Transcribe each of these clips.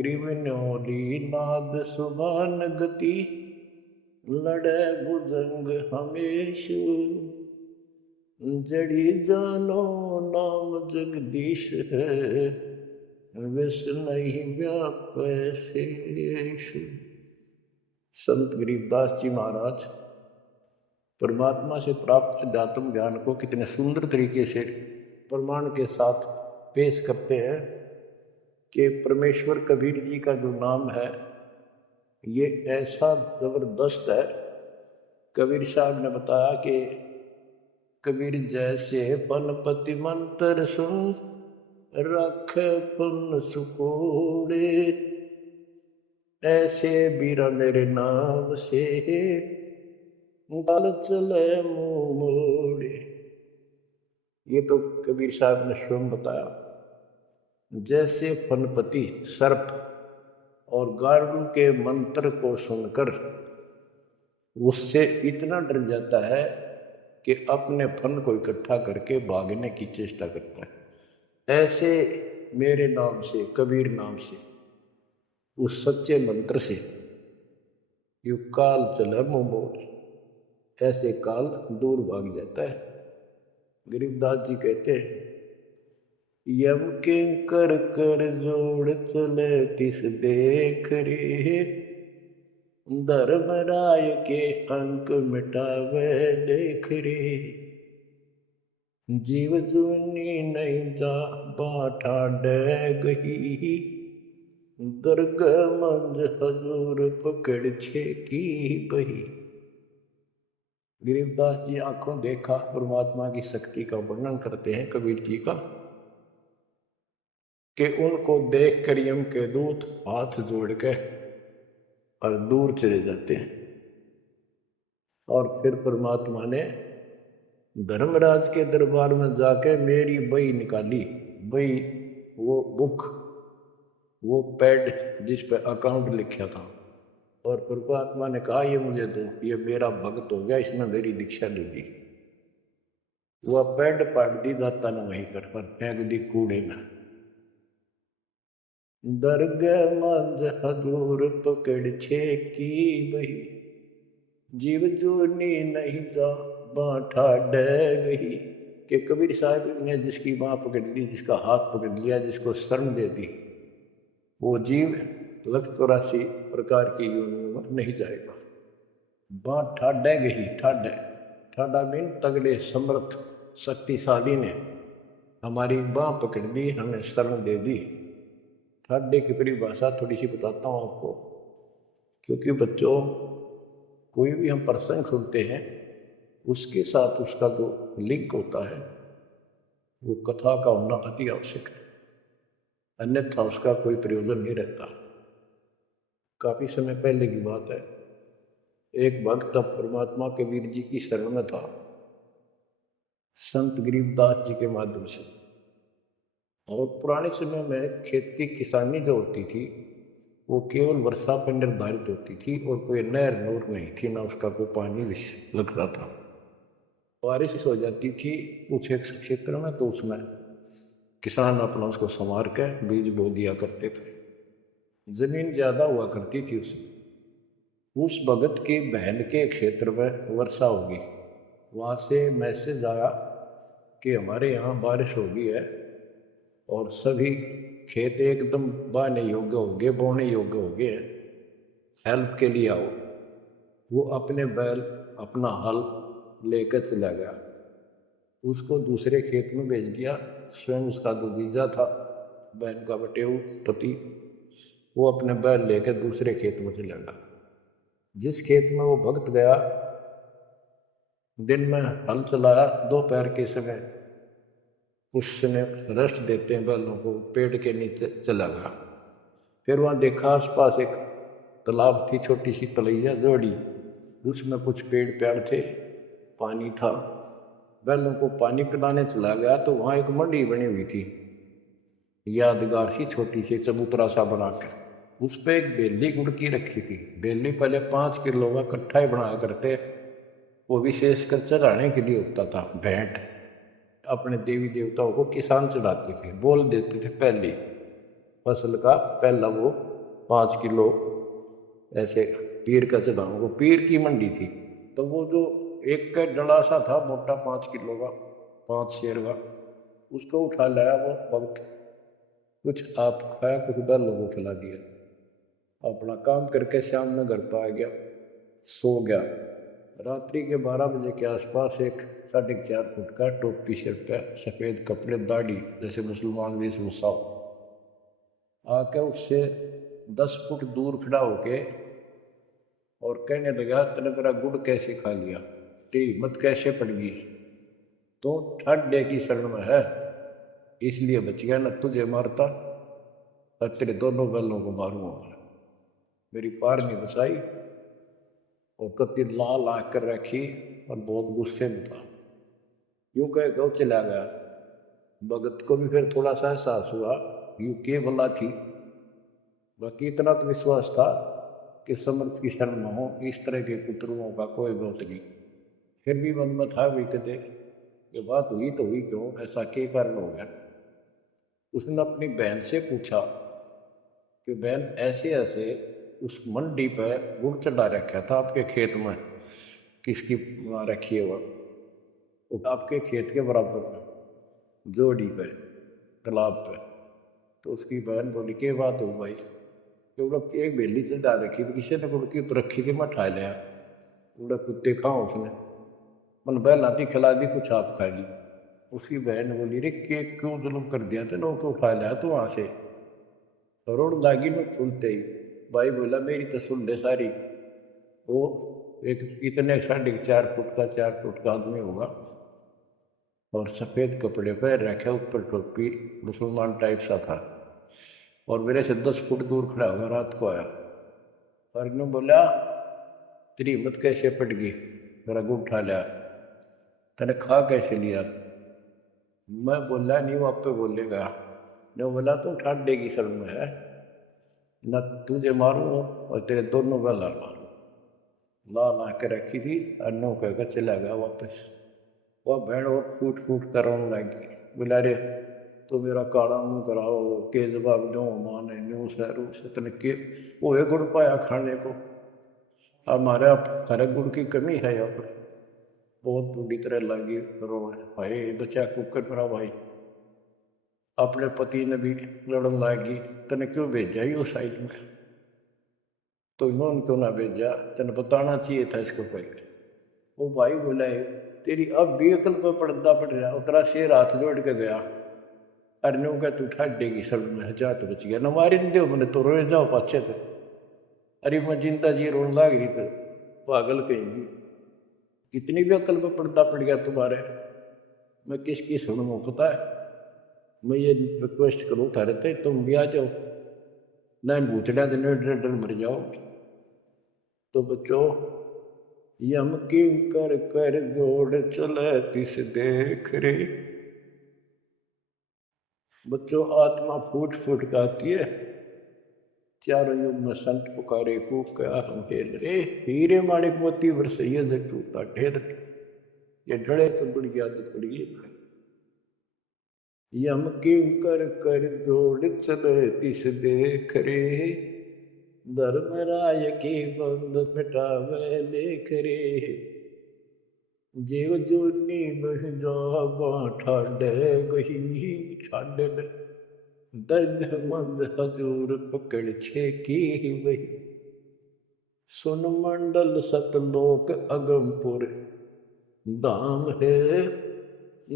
ग्रीवन्योली नाद सुभान गति, लड़े भुजंग हमेश, जड़ी जानो नाम जगदीश है, विष नहीं व्यापै शेष। संत गरीबदास जी महाराज परमात्मा से प्राप्त अध्यात्म ज्ञान को कितने सुंदर तरीके से प्रमाण के साथ पेश करते हैं कि परमेश्वर कबीर जी का जो नाम है ये ऐसा जबरदस्त है। कबीर साहब ने बताया कि कबीर जैसे पनपति मंत्र सुन, रख पुन सुकोड़े, ऐसे बीरा मेरे नाम से गल चले मुंह मोड़े। ये तो कबीर साहब ने स्वयं बताया। जैसे फनपति सर्प और गारुड़ के मंत्र को सुनकर उससे इतना डर जाता है कि अपने फन को इकट्ठा करके भागने की चेष्टा करता है, ऐसे मेरे नाम से, कबीर नाम से, उस सच्चे मंत्र से यू काल चले मुंह मोड़, ऐसे काल दूर भाग जाता है। गरीबदास जी कहते हैं, यम के कर कर जोड़ चले तिस देख रे, धर्मराय के अंक मिटावे लेख रे, जीव जूनी नहीं जा बाठा डे गही, दर्ग मंज हजूर पकड़ छे की बही। गरीबदास जी आंखों देखा परमात्मा की शक्ति का वर्णन करते हैं कबीर जी का, कि उनको देख कर यम के दूत हाथ जोड़ के और दूर चले जाते हैं। और फिर परमात्मा ने धर्मराज के दरबार में जाके मेरी बही निकाली, बही वो बुक, वो पैड जिस पे अकाउंट लिखा था, और परमात्मा ने कहा ये मुझे दो, ये मेरा भक्त हो गया, इसने मेरी दीक्षा ले ली। वह पैड पाट दी दाता ने वहीं पर फेंक दी कूड़े में। दर्ग मंज हजूर पकड़ छे की बही, जीव जूनी नहीं जा बाठा डे गही। कि कबीर साहब ने जिसकी बाँ पकड़ ली, जिसका हाथ पकड़ लिया, जिसको शरण दे दी, वो जीव 184 प्रकार की योनियों में नहीं जाएगा। बाँ ठाडे गही, ठाडे ठाडा मीन तगड़े समर्थ शक्तिशाली ने हमारी बाँ पकड़ ली, हमें शरण दे दी। ठाडे की परिभाषा थोड़ी सी बताता हूँ आपको, क्योंकि बच्चों कोई भी हम प्रसंग सुनते हैं उसके साथ उसका जो लिंक होता है वो कथा का होना अति आवश्यक है, अन्यथा उसका कोई प्रयोजन नहीं रहता। काफी समय पहले की बात है, एक भक्त तब परमात्मा कबीर जी की शरण में था संत गरीबदास जी के माध्यम से। और पुराने समय में खेती किसानी जो होती थी वो केवल वर्षा पर निर्धारित होती थी और कोई नहर नूर नहीं थी, ना उसका कोई पानी लगता था। बारिश हो जाती थी कुछ एक क्षेत्र में तो उसमें किसान अपना उसको संवार के बीज बो दिया करते थे। जमीन ज्यादा हुआ करती थी उसमें। उस भगत की बहन के क्षेत्र में वर्षा होगी, वहाँ से मैसेज आया कि हमारे यहाँ बारिश हो गई है और सभी खेत एकदम बाने योग्य हो गए, बोने योग्य हो गए हैं, हेल्प के लिए आओ। वो अपने बैल अपना हल लेकर चला गया, उसको दूसरे खेत में भेज दिया। स्वयं उसका जो जीजा था, बहन का बटेऊ पति, वो अपने बैल लेकर दूसरे खेत में चला गया। जिस खेत में वो भक्त गया, दिन में हल चलाया, दोपहर के समय उस समय रेस्ट देते हैं बैलों को, पेड़ के नीचे चला गया। फिर वहाँ देखा आसपास एक तालाब थी, छोटी सी तलैया जोड़ी, उसमें कुछ पेड़ पेड़ थे, पानी था। बैलों को पानी पिलाने चला गया तो वहाँ एक मंडी बनी हुई थी, यादगार सी छोटी सी चबूतरा सा बना के, उस पर एक बेली गुड़की रखी थी। बेली पहले 5 किलो का इकट्ठा ही बनाया करते, वो विशेषकर चढ़ाने के लिए होता था। भेंट अपने देवी देवताओं को किसान चढ़ाते थे, बोल देते थे पहली फसल का पहला वो 5 किलो ऐसे पीर का चढ़ाऊँ। वो पीर की मंडी थी, तो वो जो एक का डला सा था मोटा 5 किलो का, 5 शेर का, उसको उठा लाया वो वक्त। कुछ आप खाया, कुछ बैलों को खिला दिया, अपना काम करके शाम में घर पर आ गया, सो गया। रात्रि के 12 बजे के आसपास एक 4.5 फुट का टोपी सिर पे, सफ़ेद कपड़े, दाढ़ी जैसे मुसलमान वेशभूषा, आके उससे 10 फुट दूर खड़ा होके और कहने लगा, तेने मेरा गुड़ कैसे खा लिया, तेरी हिम्मत कैसे पड़ गई, तो ठंडे की शरण में है इसलिए बच गया, न तुझे मारता और तेरे दोनों बैलों को मारूंगा। मेरी पार नहीं बसाई और कति लाल आँख कर रखी और बहुत गुस्से में था। यूं कह गौ चला गया। भगत को भी फिर थोड़ा सा एहसास हुआ यूं के भला थी, बाकी इतना तो विश्वास था कि समर्थ की शरण में हो, इस तरह के कुतरुओं का कोई गौत नहीं। फिर भी मन में था भी कदे ये बात हुई तो हुई क्यों, ऐसा क्या कारण हो गया। उसने अपनी बहन से पूछा कि बहन ऐसे ऐसे उस मंडी पर गुड़ चढ़ा रखा था आपके खेत में, किसकी वहाँ रखी है वो आपके खेत के बराबर में जोड़ी पे, तालाब पे। तो उसकी बहन बोली के बात हो भाई, क्योंकि एक बेली चढ़ा रखी थी, किसी ने गुड़की तो रखी थी, मैं ठा लिया, उड़ा कुत्ते खाओ उसने, मन बहन आती खिला दी, कुछ आप खा ली। उसकी बहन बोली रे के क्यों जुल्म कर दिया तेने, वो तो उठा लिया तू वहाँ से। रोड लागी में सुनते ही भाई बोला मेरी तो सुन ले सारी। वो एक इतने 4.5 फुट का, 4 फुट का आदमी होगा और सफ़ेद कपड़े पर रखे, ऊपर टोपी, मुसलमान टाइप सा था और मेरे से 10 फुट दूर खड़ा हुआ। रात को आया और ने बोला तेरी हिम्मत कैसे पट गई, मेरा गुड़ उठा लिया, तने खा कैसे लिया। मैं बोला नहीं, वो आप पे बोलेगा। ने बोला तू ठाट देगी शर्म में है, न तुझे मारूँ और तेरे दोनों गला मारूँ। ला ला के रखी थी और नो कहकर चला गया वापस। वह भेड़ और फूट फूट कर रोने लगी, बोला रे तो मेरा काला मुँह कराओ के जवाब दो, माने न्यू सहरू से तने के वो एक गुड़ पाया खाने को। हमारे आप सारे गुड़ की कमी है यहाँ पर। बहुत बुरी तरह लगी रो भाई, बच्चा कुकर मेरा भाई, अपने पति ने भी लड़न लागी, तने क्यों भेजा ही उस साइज में, तो इन्होंने क्यों ना भेजा, तेने बताना चाहिए था इसको पहले। वो भाई बोला तेरी अब भी अकल पर पर्दा पड़ रहा, उतरा शेर हाथ जोड़ के गया, अरे का तू ठाडेगी सब में जा तो बच गया, न मारी न दो मैंने तो रोए जाओ पाछे थे। अरे मैं जिंदा जी रोन लाग रही तो पागल कहेंगी, इतनी भी अकल पर पर्दा पड़ गया तुम्हारे, मैं किसकी सुनूं पता है। मैं ये रिक्वेस्ट करूँ थारे थे तुम भी आ जाओ, न भूतड़ा दिन डर डर मर जाओ। तो बच्चों यम की कर कर जोड़ चले तिस देख रे। बच्चों आत्मा फूट फूट गाती है, चारों युग में संत पुकारे को क्या हम हेल रे, हीरे माणिक मोती बरसैया से टूटा ढेर। ये डरे तो बड़ी आदत पड़ी है। यम की कर कर जोड़ चले तिस देख रे, धर्म राय की बंद मिटावे लेख रे। जीव जूनी बह जा ठाडे गही छाडे, दर्द मंद हजूर पकड़ छे की वही। सुन मंडल सतलोक अगमपुर धाम है,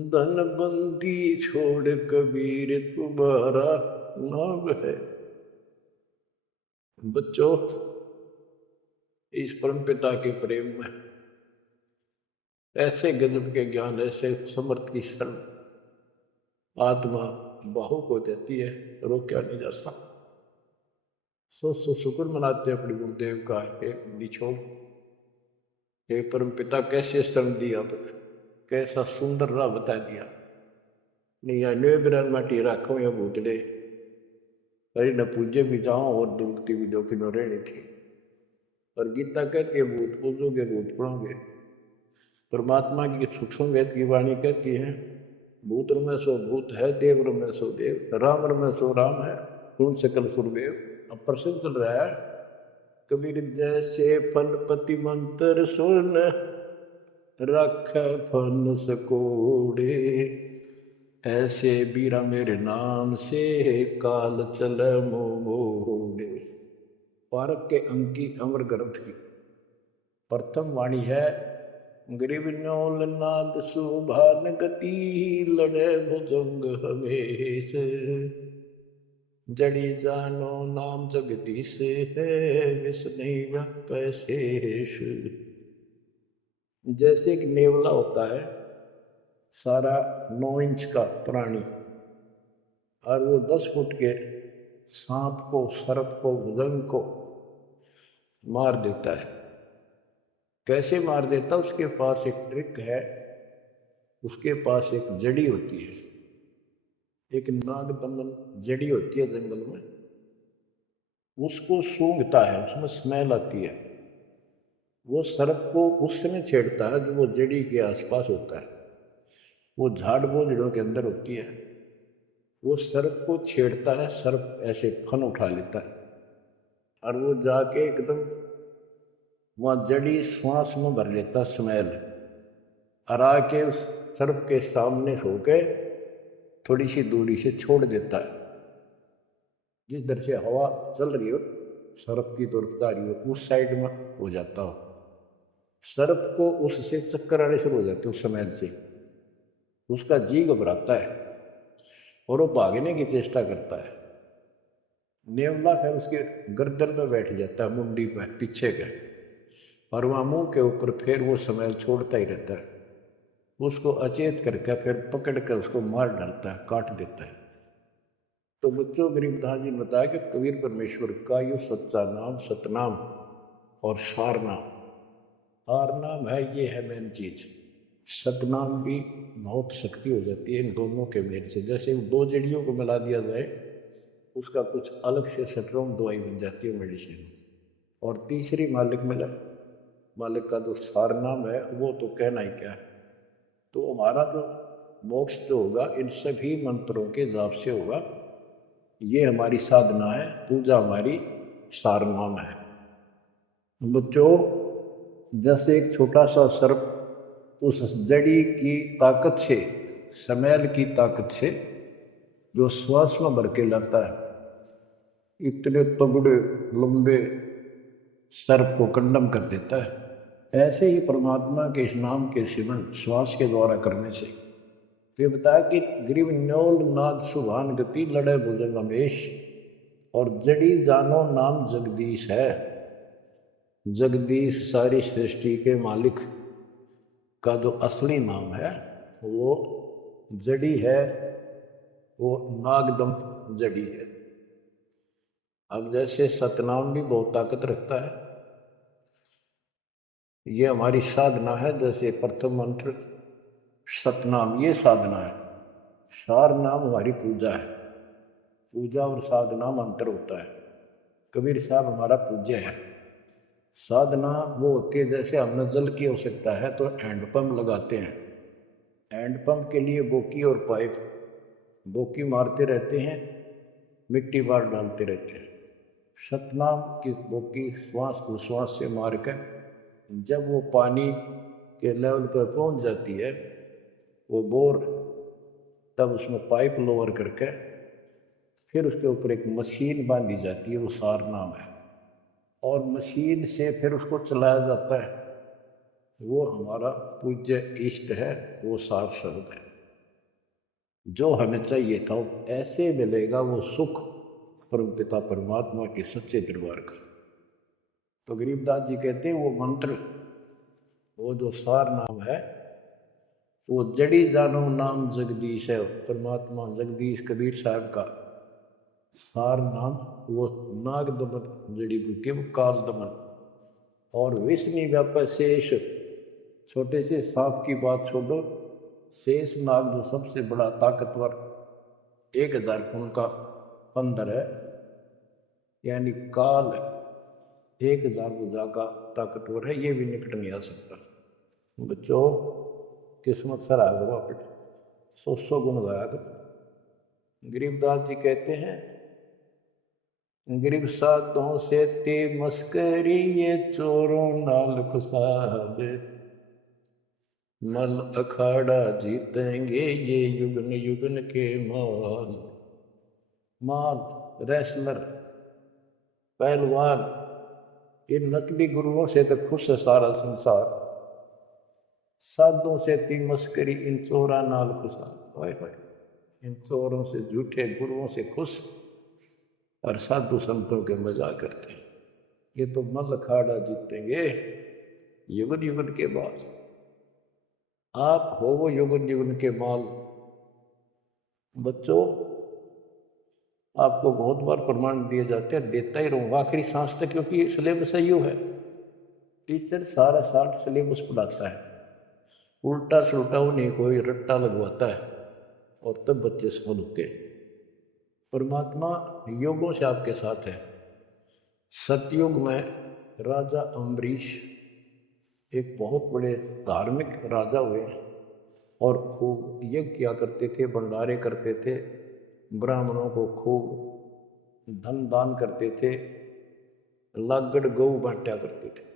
धन बंदी छोड़ कबीर तुम्हारा नाम है। बच्चों इस परम पिता के प्रेम में ऐसे गजब के ज्ञान, ऐसे समर्थ की शरण आत्मा भावुक हो जाती है, रोका नहीं जाता। सो शुक्र मनाते हैं अपने गुरुदेव का, एक निछोड़ हे परम पिता कैसे शरण दिया, कैसा सुंदर राह बता दिया। नहीं या न्यू बिरन माटी राखो या भूतड़े, अरे न पूजे भी जाओ और दुखती भी जो कि न रहनी थी। और गीता कहती है भूत पूजोगे भूत पढ़ोगे। परमात्मा की सूक्ष्म वेद की वाणी कहती है भूत में सो भूत है, देव में सो देव, राम में सो राम है, सुन सकल सुरदेव। अब प्रश्न चल रहा है, कबीर जैसे फनपति मंत्र सुन रख फन सकोड़े, ऐसे बीरा मेरे नाम से काल चल मोड़े। पारक के अंक की अमर ग्रंथ की प्रथम वाणी है, गरीब नौल नाद सुभान गति, लड़े भुजंग हमेश, जड़ी जानो नाम जगदीश है, विष नहीं व्यापै शेष। जैसे एक नेवला होता है सारा 9 इंच का प्राणी, और वो 10 फुट के सांप को, सर्प को, भुजंग को मार देता है। कैसे मार देता? उसके पास एक ट्रिक है, उसके पास एक जड़ी होती है, एक नागदमन जड़ी होती है जंगल में, उसको सूंघता है, उसमें स्मेल आती है। वो सर्प को उस समय छेड़ता है जो वो जड़ी के आसपास होता है, वो झाड़ बोझड़ों के अंदर होती है। वो सर्प को छेड़ता है, सर्प ऐसे फन उठा लेता है और वो जाके एकदम वहाँ जड़ी श्वास में भर लेता स्मेल, और आके उस सर्प के सामने सो के थोड़ी सी दूरी से छोड़ देता है। जिस दर से हवा चल रही हो सर्प की तरफ जा रही हो, उस साइड में हो जाता हो। सर्प को उससे चक्कर आने शुरू हो जाते उस स्मेल से, उसका जी घबराता है और वो भागने की चेष्टा करता है। नेवला फिर उसके गर्दन में बैठ जाता है, मुंडी पर पीछे के, और वहाँ मुंह के ऊपर फिर वो स्मेल छोड़ता ही रहता है। उसको अचेत करके फिर पकड़ कर उसको मार डालता है, काट देता है। तो बच्चों, गरीबदास जी ने बताया कि कबीर परमेश्वर का ये सच्चा नाम सतनाम और सारनाम। सारनाम है, ये है मेन चीज। सतनाम भी बहुत शक्ति हो जाती है इन दोनों के मेल से। जैसे 2 जड़ियों को मिला दिया जाए, उसका कुछ अलग से स्ट्रॉन्ग दवाई बन जाती है, मेडिसिन। और तीसरी मालिक मिला, मालिक का जो सारनाम है वो तो कहना ही क्या है। तो हमारा जो मोक्ष जो होगा इन सभी मंत्रों के जाप से होगा। ये हमारी साधना है, पूजा हमारी सारनाम है। बच्चों, जैसे एक छोटा सा सर्प उस जड़ी की ताकत से, स्मेल की ताकत से जो श्वास में भर के लाता है, इतने तगड़े लंबे सर्प को कंडम कर देता है। ऐसे ही परमात्मा के इस नाम के सिमरण श्वास के द्वारा करने से ये बताया कि ग्रीव न्योल नाद सुभान गति, लड़े भुजंग हमेश, और जड़ी जानो नाम जगदीश है। जगदीश सारी सृष्टि के मालिक का जो असली नाम है वो जड़ी है, वो नागदम जड़ी है। अब जैसे सतनाम भी बहुत ताकत रखता है, ये हमारी साधना है। जैसे प्रथम मंत्र सतनाम, ये साधना है। सार नाम हमारी पूजा है। पूजा और साधना में अंतर होता है। कबीर साहब हमारा पूज्य है। साधना वो होती है, जैसे हमने जल की आवश्यकता है तो हैंडपम्प लगाते हैं। हैंडपम्प के लिए बोकी और पाइप, बोकी मारते रहते हैं, मिट्टी बार डालते रहते हैं। सतनाम की बोकी श्वास को श्वास से मार कर जब वो पानी के लेवल पर पहुंच जाती है, वो बोर, तब उसमें पाइप लोअर करके फिर उसके ऊपर एक मशीन बांधी जाती है, वो सारनाम है। और मशीन से फिर उसको चलाया जाता है। वो हमारा पूज्य इष्ट है, वो सार शब्द है। जो हमें चाहिए था ऐसे मिलेगा वो सुख परमपिता परमात्मा के सच्चे दरबार का। तो गरीबदास जी कहते हैं वो मंत्र, वो जो सार नाम है, वो जड़ी जानो नाम जगदीश है। परमात्मा जगदीश कबीर साहब का सार नाम, वो नाग दमन जड़ी बूटी, वो काल दमन। और विष्णु व्याप शेष, छोटे से सांप की बात छोड़ो, शेष नाग जो सबसे बड़ा ताकतवर 1000 गुण का अंदर है, यानी काल 1000 भुजा का ताकतवर है, ये भी निकट नहीं आ सकता। बच्चों, किस्मत सर आ गवा पे 100 गुण गाया। गरीबदास जी कहते हैं गिरफ्त सातों से ती मस्करी ये चोरों नाल फसाद, मल अखाड़ा जीतेंगे ये युगन युगन के माल। माल रेसलर पहलवान, इन नकली गुरुओं से तो खुश है सारा संसार, साधुओं से ती मस्करी इन चोरा नाल फसाद। ओए होए, इन चोरों से झूठे गुरुओं से खुश और साधु संतों के मजाक करते हैं। ये तो मल अखाड़ा जीतेंगे युगन युगन के बाद। आप हो वो युगन युगन के माल। बच्चों, आपको बहुत बार प्रमाण दिए जाते हैं, देता ही रहूंगा आखिरी सांस तक, क्योंकि सिलेबस ही है। टीचर सारा साल सिलेबस पढ़ाता है, उल्टा सुलटा उन्हें कोई रट्टा लगवाता है और तब बच्चे सफल होते हैं। परमात्मा योगों से आपके साथ है। सतयुग में राजा अम्बरीश एक बहुत बड़े धार्मिक राजा हुए और खूब यज्ञ किया करते थे, भंडारे करते थे, ब्राह्मणों को खूब धन दान करते थे, लागड़ गऊ बांटा करते थे,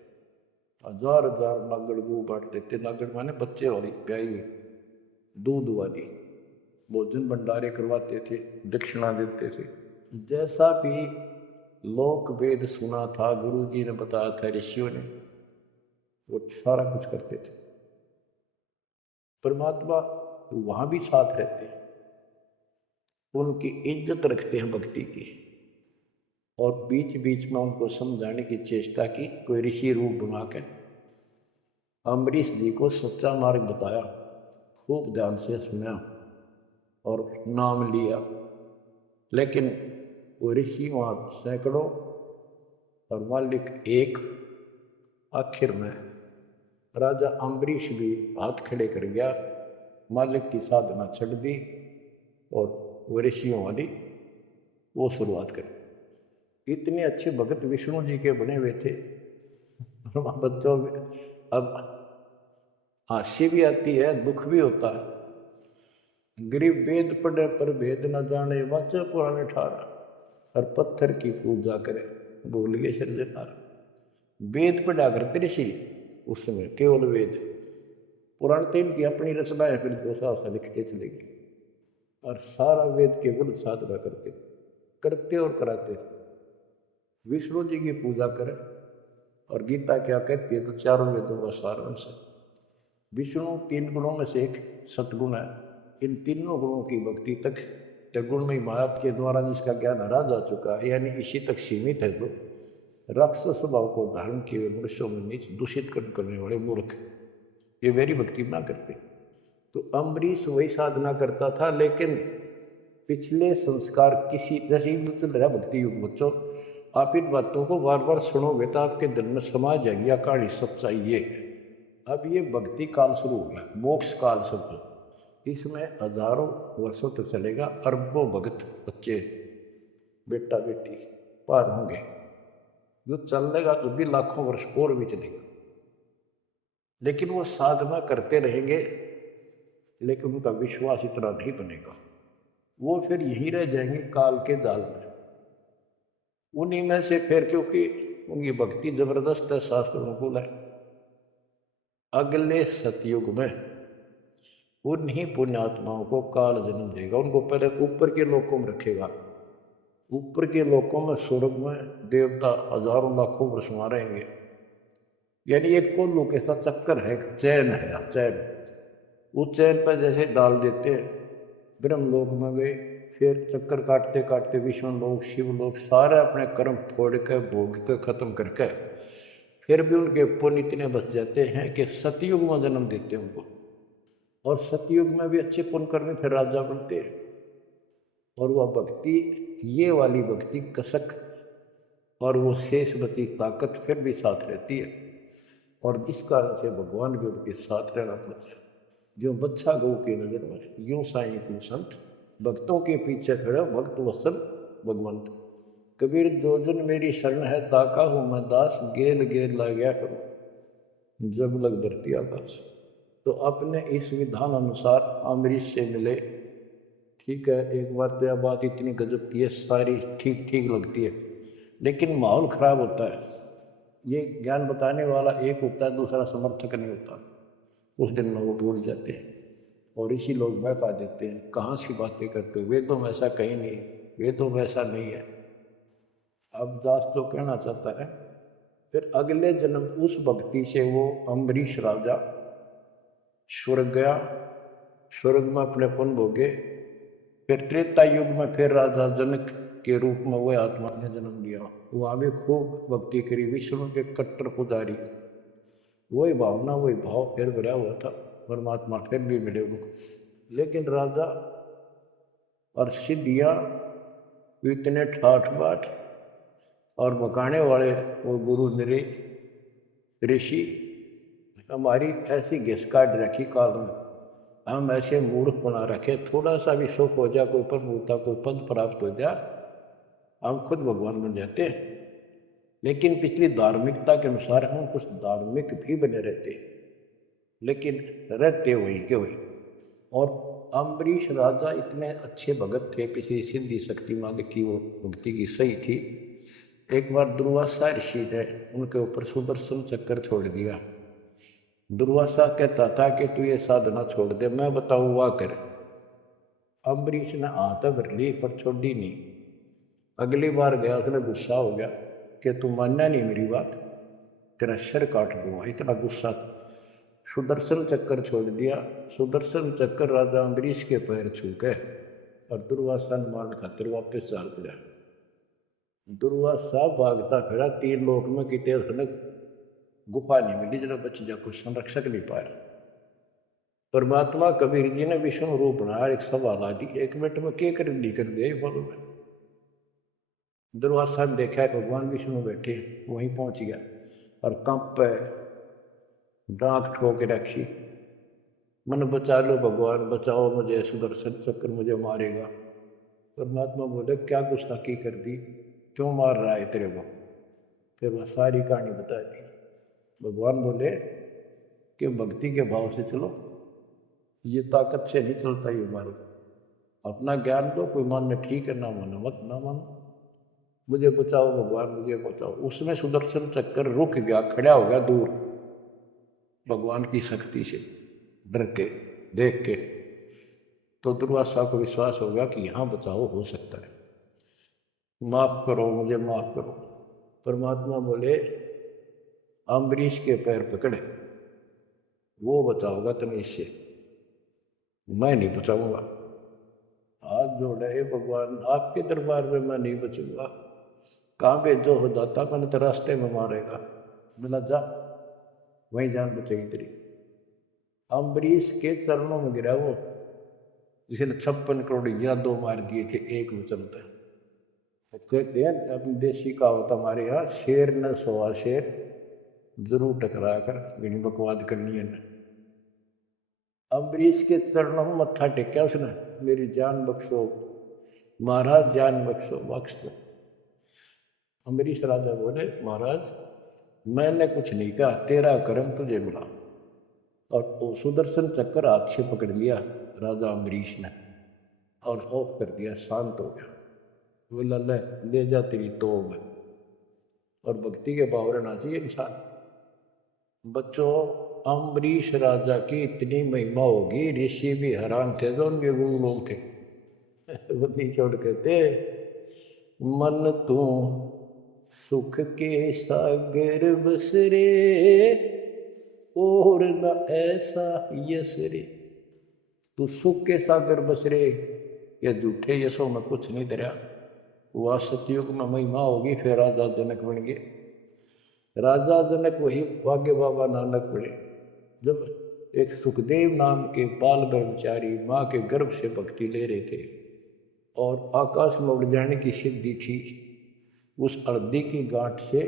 हजार हजार लागड़ गऊ बांटते थे। लागड़ माने बच्चे वाली गाय दूध वाली। भोजन भंडारे करवाते थे, दक्षिणा देते थे। जैसा भी लोक वेद सुना था, गुरु जी ने बताया था, ऋषियों ने, वो सारा कुछ करते थे। परमात्मा वहां भी साथ रहते हैं, उनकी इज्जत रखते हैं भक्ति की, और बीच बीच में उनको समझाने की चेष्टा की। कोई ऋषि रूप बना के अम्बरीश जी को सच्चा मार्ग बताया, खूब ध्यान से सुना और नाम लिया। लेकिन वो ऋषि वहाँ सैकड़ों और मालिक एक। आखिर में राजा अम्बरीश भी हाथ खड़े कर गया, मालिक की साधना छड़ दी और वो ऋषियों वाली वो शुरुआत करी। इतने अच्छे भगत विष्णु जी के बने हुए थे। बच्चों में अब हास्य भी आती है, दुख भी होता है। गरीब वेद पढ़े पर भेद न जाने, वाचे पुराने ठार, और पत्थर की पूजा करे भूल गए सृजनहार। वेद पढ़ा करते ऋषि उस समय, केवल वेद। पुराण तो इनकी अपनी रचना है, फिर 200 लिखते चले गए, और सारा वेद के गुण साधना करते और कराते थे। विष्णु जी की पूजा करें, और गीता क्या कहती है, तो चारों वेदों का सारांश है। विष्णु 3 गुणों में से एक सतगुण है। इन तीनों गुणों की भक्ति तक गुण में माया के द्वारा जिसका ज्ञान हरा जा चुका है, यानी इसी तक सीमित है, जो राक्षस स्वभाव को धारण किए हुए मनुष्यों में नीच दूषित कर्म करने वाले मूर्ख, ये मेरी भक्ति ना करते। तो अम्बरीश वही साधना करता था, लेकिन पिछले संस्कार किसी, जैसे ही चल रहा भक्ति युग, बच्चों आप इन बातों को बार बार सुनोगे तो आपके दिल में समा जाएगी अकाड़ी सच्चाई ये। अब ये भक्ति काल शुरू हो गया, मोक्ष काल शब्द, इसमें हजारों वर्षों तक चलेगा। अरबों भगत बच्चे बेटा बेटी पार होंगे, जो चलेगा तो भी लाखों वर्ष और भी चलेगा। लेकिन वो साधना करते रहेंगे, लेकिन उनका विश्वास इतना नहीं बनेगा, वो फिर यहीं रह जाएंगे काल के जाल में। उन्हीं में से फिर, क्योंकि उनकी भक्ति जबरदस्त है, शास्त्र अनुकूल है, अगले सतयुग में उन्हीं पुण्यात्माओं को काल जन्म देगा। उनको पहले ऊपर के लोकों में रखेगा। ऊपर के लोकों में, स्वर्ग में देवता हजारों लाखों वर्ष वहां रहेंगे। यानी एक कोल्लू के साथ चक्कर है, चैन है, चैन। उस चैन पर जैसे डाल देते हैं, ब्रह्मलोक में गए, फिर चक्कर काटते काटते विष्णु लोक, शिव लोक, सारे अपने कर्म फोड़ के भोग के खत्म करके फिर भी उनके पुण्य इतने बच जाते हैं कि सतयुग में जन्म देते हैं उनको। और सतयुग में भी अच्छे पुण्य कर्म फिर राजा बनते हैं। और वह भक्ति, ये वाली भक्ति कसक और वो शेषवती ताकत फिर भी साथ रहती है, और इस कारण से भगवान भी उनके साथ रहना पड़ता है। जो बच्चा गौ की नजर में, यूं साईं को संत, भक्तों के पीछे खड़ा भक्त वत्सल भगवंत। कबीर जो जन मेरी शरण है, ताका हूँ मैं दास, गेल गेल ला गया करूँ जब लग धरती आकाश। तो अपने इस विधान अनुसार अम्बरीश से मिले। ठीक है, एक बार तो यह बात इतनी गजब की है, सारी ठीक ठीक लगती है। लेकिन माहौल खराब होता है। ये ज्ञान बताने वाला एक होता है, दूसरा समर्थक नहीं होता। उस दिन में वो भूल जाते हैं और इसी लोग बहका देते हैं, कहाँ सी बातें करते हो, वे तो वैसा कहीं नहीं, वे तो वैसा नहीं है। अब दास तो कहना चाहता है, फिर अगले जन्म उस भक्ति से वो अम्बरीश राजा स्वर्ग गया, स्वर्ग में अपनेपन भोगे। फिर त्रेता युग में फिर राजा जनक के रूप में वह आत्मा ने जन्म लिया। वहाँ भी खूब भक्ति करी, विष्णु के कट्टर पुजारी। वही भावना वही भाव फिर भरा हुआ था, परमात्मा फिर भी मिले उनको। लेकिन राजा और सिद्धियाँ इतने ठाठ बाट और बकाने वाले वो गुरु निरे ऋषि हमारी ऐसी घिस काट रखी काल में, हम ऐसे मूर्ख बना रखे, थोड़ा सा भी सुख हो जाए, कोई प्रभुता कोई पद प्राप्त हो जाए, हम खुद भगवान बन जाते हैं। लेकिन पिछली धार्मिकता के अनुसार हम कुछ धार्मिक भी बने रहते, लेकिन रहते वही के वही। और अम्बरीश राजा इतने अच्छे भगत थे, पिछली सिद्धि शक्ति मांग की वो भक्ति की सही थी। एक बार दुर्वासा ऋषि ने उनके ऊपर सुदर्शन चक्कर छोड़ दिया। दुर्वासा कहता था कि तू ये साधना छोड़ दे, मैं बताऊँ वाह कर। अम्बरीश ने हाथ भर ली पर छोड़ी नहीं। अगली बार गया, उसने गुस्सा हो गया कि तू मानना नहीं मेरी बात, तेरा सिर काट दूंगा, इतना गुस्सा। सुदर्शन चक्कर छोड़ दिया। सुदर्शन चक्कर राजा अम्बरीश के पैर छू गए और दुर्वासा ने मान खातिर वापस चाल पड़ा। दुर्वासा भागता फिरा, तीन लोक में कितने उसने गुफा नहीं मिली जरा बच जा, कुछ संरक्षक नहीं पाया। परमात्मा कबीर जी ने विष्णु रूप बनाया, एक सवाल आ दी, 1 मिनट में क्या कर दी कर दिया बोलो में। दुर्वासा ने देखा है भगवान विष्णु बैठे, वहीं पहुंच गया और कंप पे डांक ठोक रखी, मन बचा लो भगवान, बचाओ मुझे, सुदर्शन चक्र मुझे मारेगा। परमात्मा बोले क्या गुस्ताखी कर दी, क्यों मार रहा है तेरे को। फिर वह सारी कहानी बता दी। भगवान बोले कि भक्ति के भाव से चलो, ये ताकत से नहीं चलता ये मार्ग। अपना ज्ञान दो, कोई मानने ठीक है, ना मानो मत, ना मानो, मुझे बचाओ भगवान, मुझे बचाओ। उसमें सुदर्शन चक्कर रुक गया, खड़ा हो गया दूर, भगवान की शक्ति से डर के देख के। तो दुर्वासा को विश्वास हो गया कि यहाँ बचाओ हो सकता है, माफ करो मुझे, माफ करो। परमात्मा बोले अम्बरीश के पैर पकड़े, वो बचाओगा तुम्हें, इससे मैं नहीं बचाऊंगा। हाथ जोड़े, हे भगवान आपके दरबार में मैं नहीं बचूंगा, कहाँ भेजो हो जाता, मैंने तो रास्ते में मारेगा। मिला जा, वहीं जान बचेगी तेरी। अम्बरीश के चरणों में गिरा वो, जिसने 56 करोड़ यादों मार दिए थे एक वचन तक। तो कहते हैं अपनी देशी कहावत हमारे यहाँ, शेर न सोआ शेर जरूर टकरा कर, घनी बकवाद करनी है न। अम्बरीश के चरणों में मत्था टेका उसने, मेरी जान बख्शो महाराज, जान बख्शो, बख्श दो। अम्बरीश राजा बोले महाराज मैंने कुछ नहीं कहा, तेरा कर्म तुझे मिला। और वो सुदर्शन चक्कर हाथ से पकड़ लिया राजा अम्बरीश ने और ऑफ कर दिया, शांत हो गया। बोला ले जा तेरी तोब। और भक्ति के भाव रहना चाहिए इंसान। बच्चों अम्बरीश राजा की इतनी महिमा होगी, ऋषि भी हैरान थे जो उनके गुरु लोग थे। बुद्धि छोड़ कहते मन तू सुख के सागर बसरे और न ऐसा यश रे। तू सुख के सागर बसरे, या झूठे यशों में कुछ नहीं धरा। वह सतयुग में महिमा होगी, फिर राजा जनक बन गए। राजा जनक वही भाग्य बाबा नानक बने। जब एक सुखदेव नाम के बाल ब्रह्मचारी माँ के गर्भ से भक्ति ले रहे थे और आकाश में उड़ जाने की सिद्धि थी, उस हल्दी की गांठ से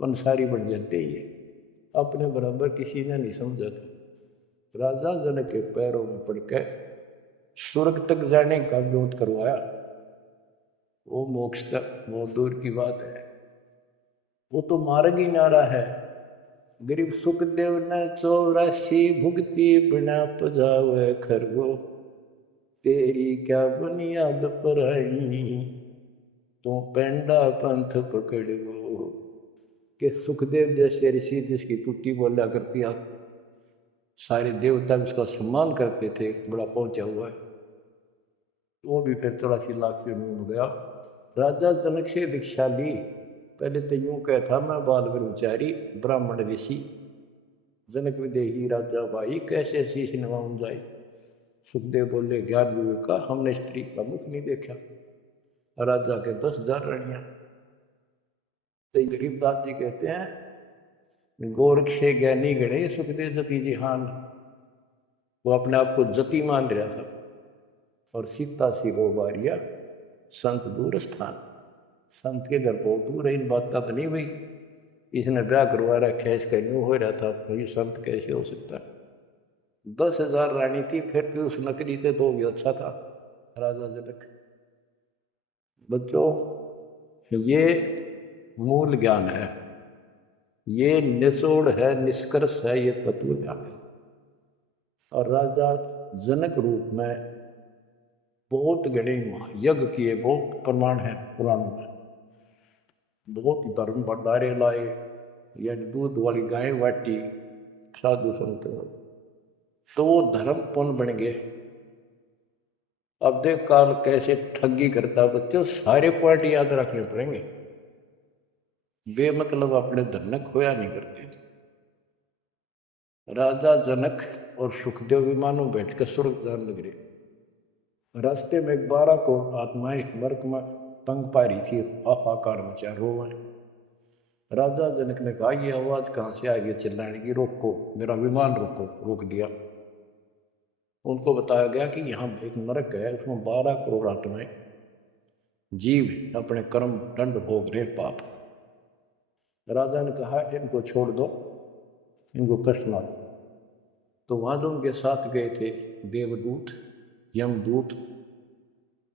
पंसारी बन जाते ही अपने बराबर किसी ने नहीं समझा था। राजा जनक के पैरों में पड़कर स्वर्ग तक जाने का विरोध करवाया। वो मोक्ष तक बहुत दूर की बात है, वो तो मार्ग ही नारा है। गरीब सुखदेव ने 84 भुगती बिना पजावे खरगो, तेरी क्या बुनियाद पर आई। तो पेंडा पंथ पकड़ गो। कि सुखदेव जैसे ऋषि जिसकी तुति बोला करती आप, सारे देवता भी उसका सम्मान करते थे, बड़ा पहुंचा हुआ है। वो भी फिर 84 लाख से हो गया। राजा जनक से दीक्षा ली। पहले तो यूं कहता मैं बाल ब्रह्मचारी ब्राह्मण ऋषि। जनक विदेही राजा भाई कैसे शीश नवाऊं जाए। सुखदेव बोले 11 युग का हमने स्त्री का मुख नहीं देखा। राजा के 10,000 रानियां। तो गरीबदास जी कहते हैं गोरख से ज्ञानी गणे सुखदेव जति जिहान। वो अपने आप को जति मान रहा था। और सीता सी वो बारिया संत दूर स्थान। संत के घर बहुत दूर है, इन बात का तो नहीं भाई इसने ब्याह करवा रखा है, इसका न्यू हो रहा था, तो ये संत कैसे हो सकता है। 10,000 रानी थी, फिर भी उस नकली से तो भी अच्छा था राजा जनक। बच्चों ये मूल ज्ञान है, ये निचोड़ है, निष्कर्ष है, ये तत्व ज्ञान है। और राजा जनक रूप में बहुत गणे यज्ञ किए, बहुत प्रमाण है पुराणों में। बहुत धर्म भंडारे लाए, या दूध वाली गाय बाटी साधु संत, तो वो धर्म पुण्य बन गए। अब देख काल कैसे ठगी करता बच्चों, सारे पॉइंट याद रखने पड़ेंगे। बेमतलब अपने धन ने खोया नहीं करते। राजा जनक और सुखदेव विमानों बैठकर स्वर्ग जान लग रहे। रास्ते में 12 करोड़ आत्माएं नरक में तंग पा रही थी, हाहाकार मचा रोवन। राजा जनक ने कहा ये आवाज कहाँ से आ रही है चिल्लाने की, रोको मेरा विमान रोको। रोक दिया। उनको बताया गया कि यहाँ एक नरक है, उसमें 12 करोड़ आत्माएं जीव अपने कर्म दंड भोग रहे पाप। राजा ने कहा इनको छोड़ दो, इनको कष्ट ना दो। तो वहां जो उनके साथ गए थे देवदूत यमदूत,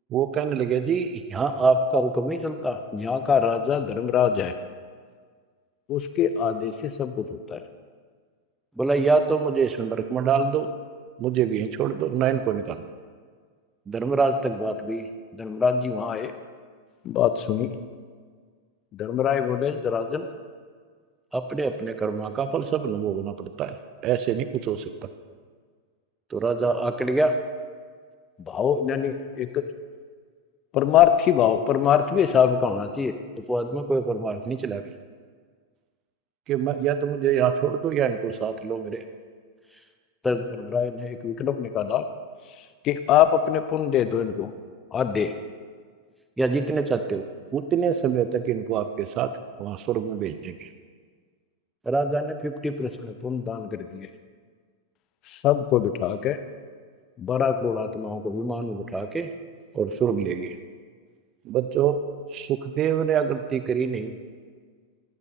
वो कहने लगे जी यहाँ आपका हुक्म नहीं चलता, यहाँ का राजा धर्मराज है, उसके आदेश से सब कुछ होता है। बोला या तो मुझे इस नरक में डाल दो, मुझे भी यहीं छोड़ दो, ना इनको निकालो। धर्मराज तक बात गई। धर्मराज जी वहां आए, बात सुनी। धर्मराय बोले राजन अपने अपने कर्मा का फल सब भोगना पड़ता है, ऐसे नहीं कुछ हो सकता। तो राजा आकड़ गया। भाव यानी एक परमार्थी भाव, परमार्थ भी हिसाब का होना चाहिए। उपवाद में कोई परमार्थ नहीं चला गया कि मैं या तो मुझे यहाँ छोड़ दो या इनको साथ लो मेरे। तब धर्मराय ने एक विकल्प निकाला कि आप अपने पुण्य दे दो इनको आधे, या जितने चाहते हो उतने समय तक इनको आपके साथ वहां स्वर्ग में भेज देंगे। राजा ने 50% पुण्य दान कर दिए। सबको बिठा के 12 करोड़ आत्माओं को विमान में बिठा के और स्वर्ग ले गए। बच्चों सुखदेव ने गलती करी नहीं,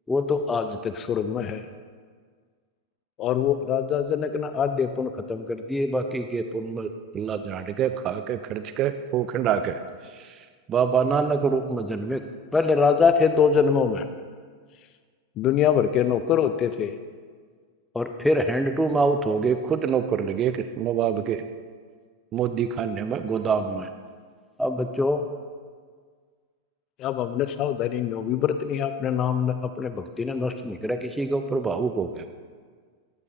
वो तो आज तक स्वर्ग में है। और वो राजा जनक ने आधे पुण्य खत्म कर दिए, बाकी के पुण्य पल्ला झाड़ के खा के खर्च के खो खंडा के बाबा नानक रूप में जन्मे। पहले राजा थे 2 जन्मों में, दुनिया भर के नौकर होते थे, और फिर हैंड टू माउथ हो गए, खुद नौकर लगे नवाब के मोदी खाने में गोदाम में। अब बच्चों अब हमने सावधानी में भी बरतनी है, अपने नाम ने अपने भक्ति ने नष्ट नहीं करा, किसी के ऊपर भावुक हो गया।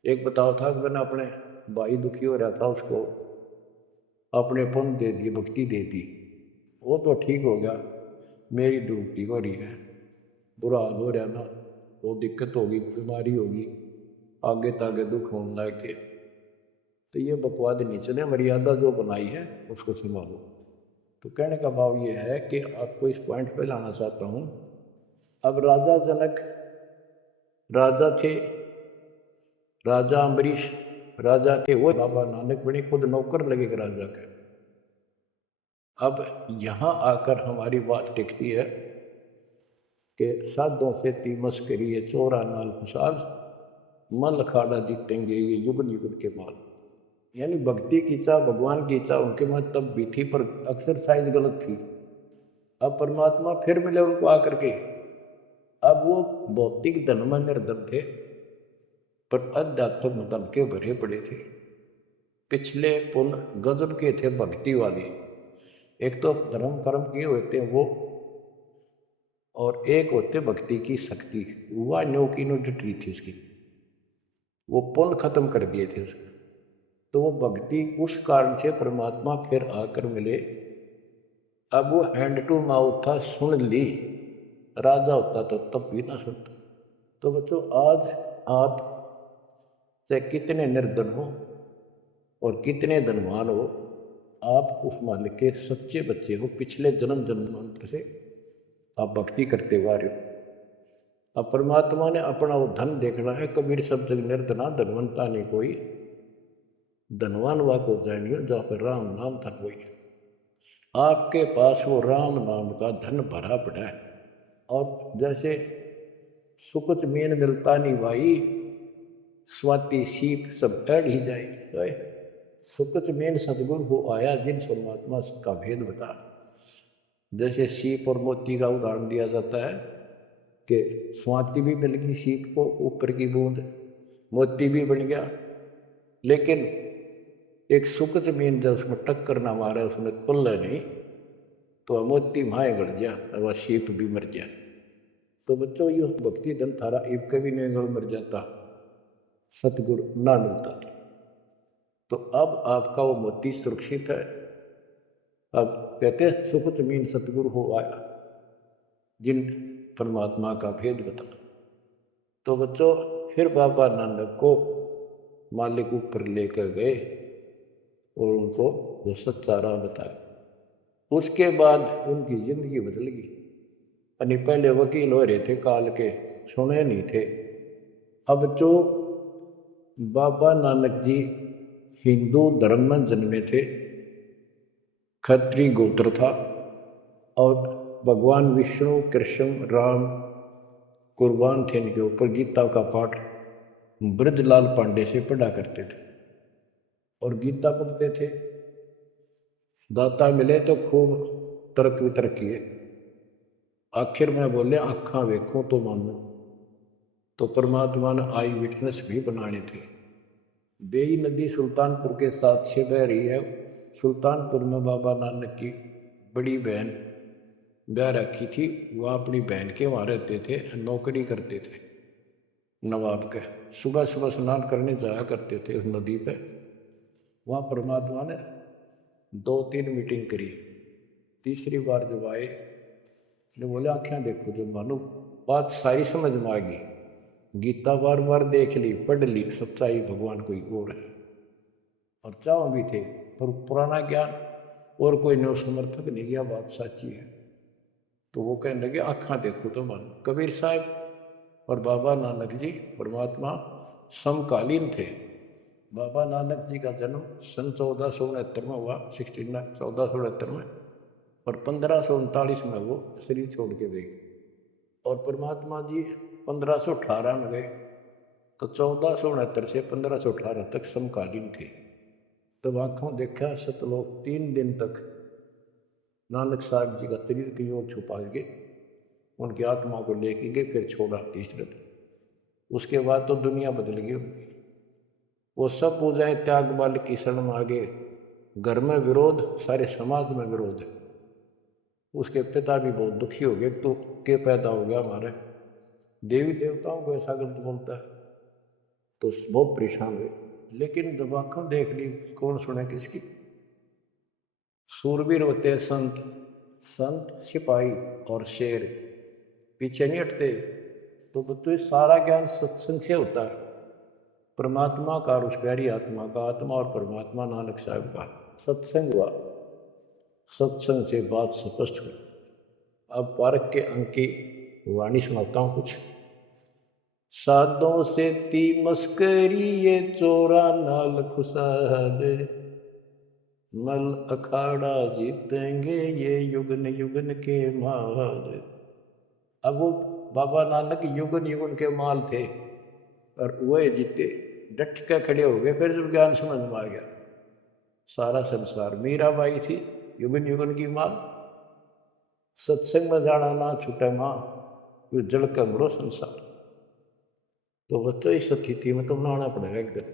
एक बताओ था कि मैंने अपने भाई दुखी हो रहा था, उसको अपने पुण्य दे दिए, भक्ति दे दी, वो तो ठीक हो गया, मेरी दुरुक्ति हो रही है, बुरा हाल हो रहा ना, वो दिक्कत होगी, बीमारी होगी, आगे तागे दुख होने लग के। तो ये बकवाद नहीं चले, मर्यादा जो बनाई है उसको संभालो। तो कहने का भाव ये है कि आपको इस पॉइंट पे लाना चाहता हूँ। अब राजा जनक राजा थे, राजा अम्बरीश राजा थे, वो बाबा नानक बने खुद नौकर लगे राजा के। अब यहाँ आकर हमारी बात टिकती है कि साधों से तीमस करिए चोरा नाल खुशाल, मल अखाड़ा जीतेंगे ये युग युग के माल। यानी भक्ति की चाह, भगवान की चाह उनके में तब भी थी, पर एक्सरसाइज गलत थी। अब परमात्मा फिर मिले उनको आकर के। अब वो भौतिक धन में निर्धन थे, पर अध्यात्म धन के भरे पड़े थे। पिछले पुण्य गजब के थे भक्ति वाले। एक तो धर्म कर्म किए हुए थे वो, और एक होते भक्ति की शक्ति। वह नो की नो डटी थी उसकी, वो पुण्य खत्म कर दिए थे उसने। तो वो भक्ति उस कारण से परमात्मा फिर आकर मिले। अब वो हैंड टू माउथ था, सुन ली। राजा होता तो तब भी ना सुनता। तो बच्चों, आज आप से कितने निर्धन हो और कितने धनवान हो, आप उस मालिक के सच्चे बच्चे हो। पिछले जन्म जन्मांतर से आप भक्ति करते हुए आ रहे हो। अब परमात्मा ने अपना वो धन देखना है। कबीर शब्द निर्धना धनवंता नहीं कोई, धनवान वा को जानियो जहाँ पर राम नाम था कोई। आपके पास वो राम नाम का धन भरा पड़ा है। और जैसे सुकुच मीन मिलता नहीं भाई, स्वाति सीप सब अड़ ही जाए। सुकुच मीन सदगुरु हो आया, जिन परमात्मा का भेद बता। जैसे सीप और मोती का उदाहरण दिया जाता है कि स्वाति भी मिल गई सीप को, ऊपर की बूंद, मोती भी बन गया। लेकिन एक सुख जमीन जब उसमें टक्कर ना मारे, उसमें खुल नहीं, तो मोती माए गड़ गया, वह शीप भी मर गया। तो बच्चों, ये भक्ति धन थारा इब कभी नहीं गड़ मर जाता, सतगुरु ना मिलता था। तो अब आपका वो मोती सुरक्षित है। अब कहते हैं सुख जमीन सतगुरु हो आया, जिन परमात्मा का भेद बता। तो बच्चों, फिर बाबा नानक को मालिक ऊपर लेकर गए और उनको वो सच्चा राह बताया। उसके बाद उनकी जिंदगी बदल गई। यानी पहले वकील हो रहे थे काल के, सुने नहीं थे। अब जो बाबा नानक जी हिंदू धर्म में जन्मे थे, खत्री गोत्र था, और भगवान विष्णु कृष्ण राम कुर्बान थे इनके ऊपर। गीता का पाठ ब्रजलाल पांडे से पढ़ा करते थे और गीता पढ़ते थे। दाता मिले तो खूब तर्क वितर्क किए। आखिर में बोले आँखा वेखो तो मानो। तो परमात्मा ने आई विटनेस भी बनाने थे। बेई नदी सुल्तानपुर के साथ से बह रही है। सुल्तानपुर में बाबा नानक की बड़ी बहन ब्याह रखी थी। वह अपनी बहन के वहाँ रहते थे, नौकरी करते थे नवाब के। सुबह सुबह स्नान करने जाया करते थे उस नदी पे। वहाँ परमात्मा ने 2-3 मीटिंग करी। तीसरी बार जब आए, जो बोले आँखें देखो जो मानो। बात सारी समझ में आ गई। गीता बार बार देख ली, पढ़ ली, सच्चाई भगवान कोई और है। और चाव भी थे, पर पुराना ज्ञान और कोई नो समर्थक नहीं गया, बात सच्ची है। तो वो कहने लगे आँखा देखो तो मानो। कबीर साहब और बाबा नानक जी परमात्मा समकालीन थे। बाबा नानक जी का जन्म सन 1469 में हुआ, 1469 में, और 1539 में वो शरीर छोड़ के गए। और परमात्मा जी 1518 में गए। तो 1469 से 1518 तक समकालीन थे। तब आँखों देखा सतलोक 3 दिन तक नानक साहब जी का शरीर की ओर छुपा के उनकी आत्मा को लेके गए, फिर छोड़ा तीसरे दिन। उसके बाद तो दुनिया बदल गई उनकी। वो सब पूजाएं त्याग बाल की शरण में आगे। घर में विरोध, सारे समाज में विरोध है। उसके पिता भी बहुत दुखी हो गए, तो के पैदा हो गया हमारे देवी देवताओं को ऐसा गलत बोलता है। तो बहुत परेशान हुए। लेकिन जब आंखों देख ली, कौन सुने किसकी। सूरवीर होते हैं संत, संत सिपाही और शेर पीछे नहीं हटते। तो बच्चों, सारा ज्ञान सत्संग से होता है। परमात्मा का और उस प्यारी आत्मा का, आत्मा और परमात्मा नानक साहब का सत्संग हुआ। सत्संग से बात स्पष्ट हुई। अब पारक के अंक की वाणी सुनाता हूँ कुछ। साधों से ती मस्करी ये चोरा नाल खुशाद, मल अखाड़ा जीतेंगे ये युगन युगन के माल। अब वो बाबा नानक युगन युगन के माल थे और वह जीते, डट के खड़े हो गए। फिर जब ज्ञान समझ में आ गया, सारा संसार मीराबाई थी युगन युगन की माल। सत्संग में जाना ना छूटे माँ, ये जड़ का बड़ो संसार। तो बच्चों, इस स्थिति में तो बनाना पड़ेगा एक दिन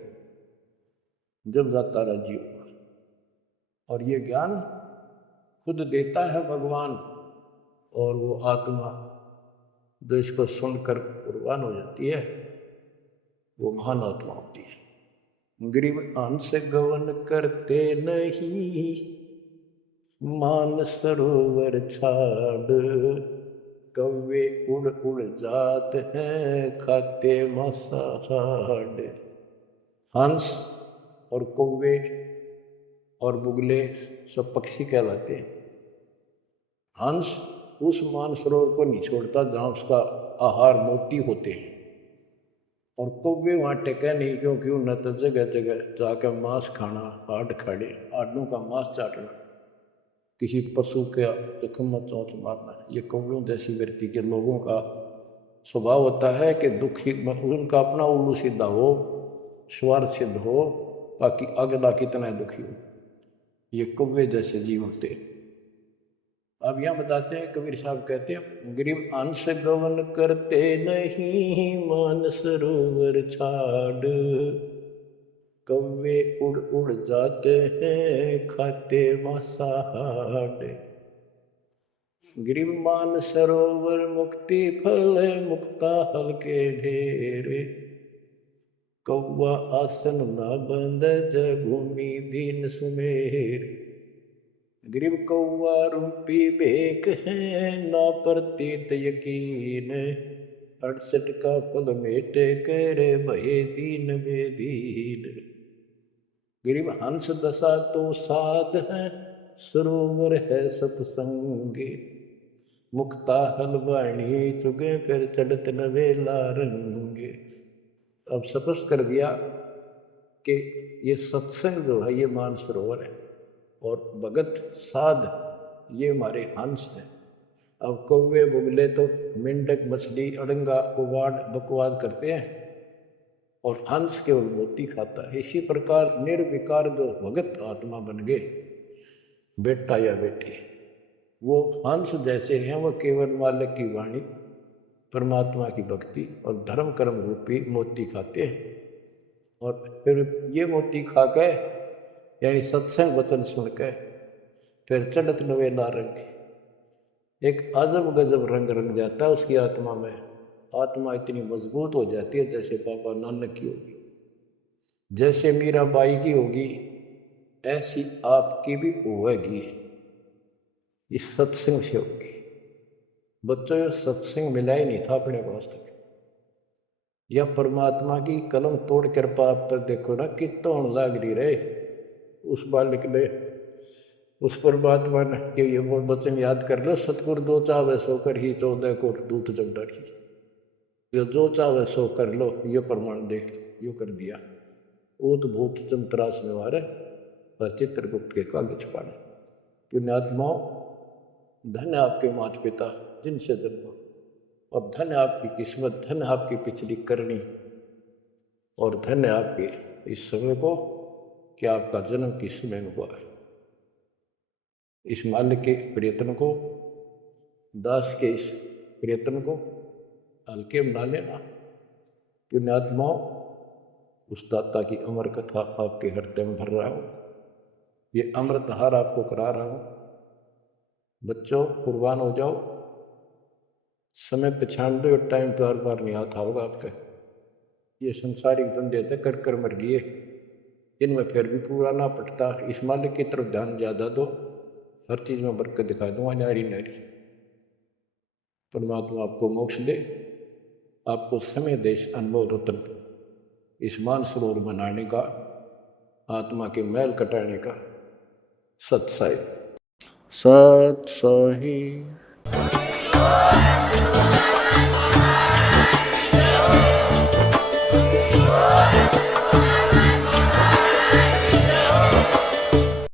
जब जाता राजी होगा। और ये ज्ञान खुद देता है भगवान, और वो आत्मा जो इसको सुनकर कुर्बान हो जाती है वो महान आत्मा होती है। ग्रीव अंश गवन करते नहीं, मान सरोवर छाड़, कौवे उड़ उड़ जात हैं खाते मांसाहार। हंस और कौवे और बुगले सब पक्षी कहलाते हैं। हंस उस मानसरोवर को नहीं छोड़ता जहाँ उसका आहार मोती होते हैं, और कौवे वहाँ टेका नहीं, क्योंकि उन्हें तो जगह जगह जाकर मांस खाना, हाड खाड़े, हाडों का मांस चाटना, किसी पशु का जख्म में चोंच मारना, ये कौवों जैसी व्यक्ति के लोगों का स्वभाव होता है कि दुखी उनका अपना उल्लू सीधा हो, स्वार्थ सिद्ध हो, ताकि अगला कितना दुखी हो। ये कौवे जैसे जीव होते हैं। अब यहाँ बताते हैं, कबीर साहब कहते हैं, गरीब अंश गवन करते नहीं, मान सरोवर छाड़, कौवे उड़ उड़ जाते हैं खाते मांसाहार। गरीब मान सरोवर मुक्ति फल, मुक्ता हल के ढेरे, कौवा आसन ना बंद जब भूमि दीन सुमेर। गरीब कौवा रूपी बेक है ना प्रतीत यकीन, 68 का फल मेटे करे भये दीन में दीन। गरीब हंस दशा तो साध है, सरोवर है सत्संगे, मुक्ता हलवाणी चुगे फिर चढ़त नवेला रंगे। अब स्पष्ट कर दिया कि ये सत्संग जो है ये मानसरोवर है, और भगत साध ये हमारे हंस हैं। अब कौवे बुगले तो मेंढक मछली अड़ंगा कुवाड़ बकवाद करते हैं, और हंस केवल मोती खाता है। इसी प्रकार निर्विकार जो भगत आत्मा बन गए, बेटा या बेटी, वो हंस जैसे हैं, वो केवल मालिक की वाणी, परमात्मा की भक्ति और धर्म कर्म रूपी मोती खाते हैं। और फिर ये मोती खा के, यानी सत्संग वचन सुन के, फिर चढ़त नवेला रंग, एक अजब गजब रंग रंग जाता है उसकी आत्मा में। आत्मा इतनी मजबूत हो जाती है जैसे बाबा नानक की होगी, जैसे मीराबाई की होगी, ऐसी आपकी भी होगी, इस सत्संग से होगी। बच्चों ये सत्संग मिला ही नहीं था अपने को आज तक। या परमात्मा की कलम तोड़ कर पाप पर देखो ना कितना लाग रही रहे उस बालक ने, उस परमात्मा ने कि ये वो वचन याद कर लो, सतगुरु दो चावे सो कर ही 14 कोट दूत जग डरी। ये जो चावे सो कर लो, ये प्रमाण देख यो कर दिया। ऊत भूत चंत्रास में मारे पर चित्रगुप्त के कागज पाड़े। पुण्यात्माओं, धन्य आपके माता पिता जिनसे जन्म, और धन्य आपकी किस्मत, धन्य आपकी पिछली करनी, और धन्य आपके इस समय को कि आपका जन्म किस समय में हुआ है। इस मालिक के प्रयत्न को, दास के इस प्रयत्न को हल्के में ना लेना। पुण्यात्माओं, उस दाता की अमर कथा आपके हृदय में भर रहा हूँ, ये अमृतहार आपको करा रहा हूँ। बच्चों कुर्बान हो जाओ, समय पहचान दो, टाइम बार बार नहीं आता होगा आपका। ये संसारिक धंधे थे कर कर मर गए, इनमें फिर भी पूरा ना पटता। इस मालिक की तरफ ध्यान ज़्यादा दो, हर चीज़ में बरकत दिखा दूंगा, नारी नारी। परमात्मा आपको मोक्ष दे, आपको समय देश अनुभव रतन, इस मानसरोवर बनाने का, आत्मा के मैल कटाने का सत्साई सत्साही।